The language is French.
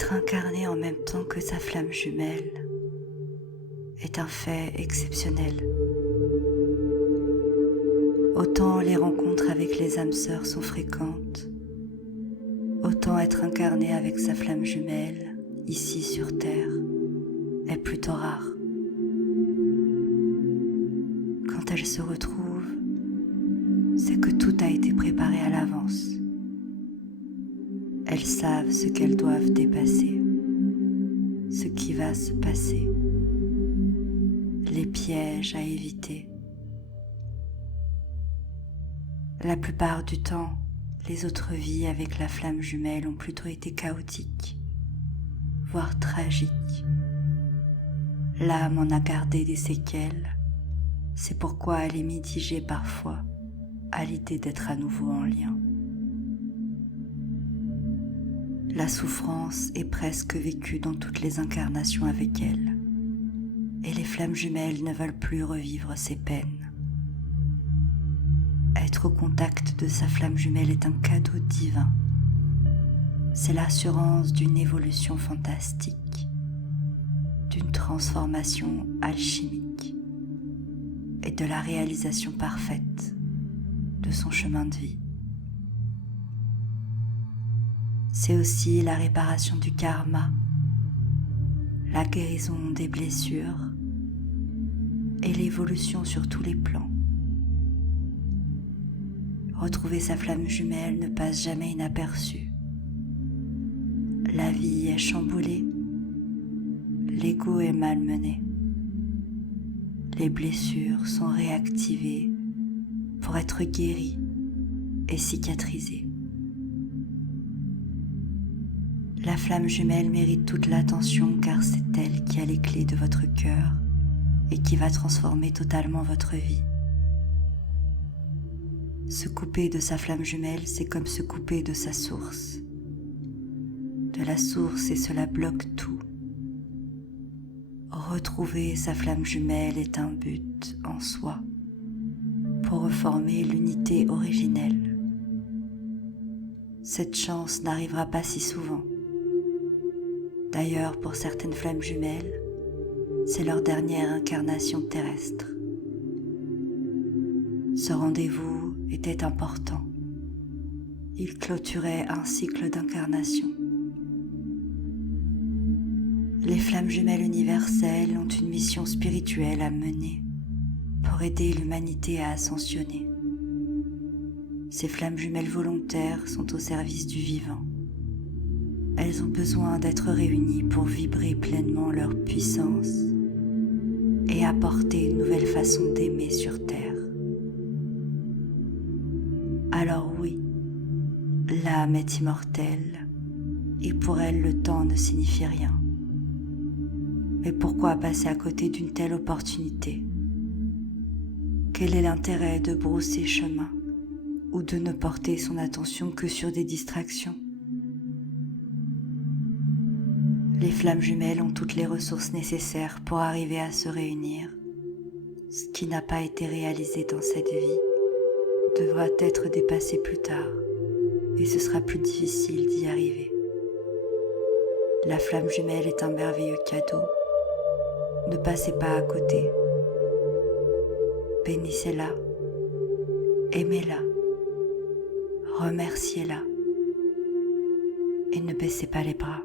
Être incarné en même temps que sa flamme jumelle est un fait exceptionnel. Autant les rencontres avec les âmes sœurs sont fréquentes, autant être incarné avec sa flamme jumelle, ici sur Terre, est plutôt rare. Quand elles se retrouvent, c'est que tout a été préparé à l'avance. Elles savent ce qu'elles doivent dépasser, ce qui va se passer, les pièges à éviter. La plupart du temps, les autres vies avec la flamme jumelle ont plutôt été chaotiques, voire tragiques. L'âme en a gardé des séquelles, c'est pourquoi elle est mitigée parfois à l'idée d'être à nouveau en lien. La souffrance est presque vécue dans toutes les incarnations avec elle, et les flammes jumelles ne veulent plus revivre ces peines. Être au contact de sa flamme jumelle est un cadeau divin. C'est l'assurance d'une évolution fantastique, d'une transformation alchimique et de la réalisation parfaite de son chemin de vie. C'est aussi la réparation du karma, la guérison des blessures et l'évolution sur tous les plans. Retrouver sa flamme jumelle ne passe jamais inaperçu. La vie est chamboulée, l'ego est malmené. Les blessures sont réactivées pour être guéries et cicatrisées. La flamme jumelle mérite toute l'attention car c'est elle qui a les clés de votre cœur et qui va transformer totalement votre vie. Se couper de sa flamme jumelle, c'est comme se couper de sa source. De la source et cela bloque tout. Retrouver sa flamme jumelle est un but en soi pour reformer l'unité originelle. Cette chance n'arrivera pas si souvent. D'ailleurs, pour certaines flammes jumelles, c'est leur dernière incarnation terrestre. Ce rendez-vous était important. Il clôturait un cycle d'incarnation. Les flammes jumelles universelles ont une mission spirituelle à mener pour aider l'humanité à ascensionner. Ces flammes jumelles volontaires sont au service du vivant. Elles ont besoin d'être réunies pour vibrer pleinement leur puissance et apporter une nouvelle façon d'aimer sur Terre. Alors oui, l'âme est immortelle et pour elle le temps ne signifie rien. Mais pourquoi passer à côté d'une telle opportunité? Quel est l'intérêt de brousser chemin ou de ne porter son attention que sur des distractions? Les flammes jumelles ont toutes les ressources nécessaires pour arriver à se réunir. Ce qui n'a pas été réalisé dans cette vie devra être dépassé plus tard et ce sera plus difficile d'y arriver. La flamme jumelle est un merveilleux cadeau. Ne passez pas à côté. Bénissez-la, aimez-la, remerciez-la et ne baissez pas les bras.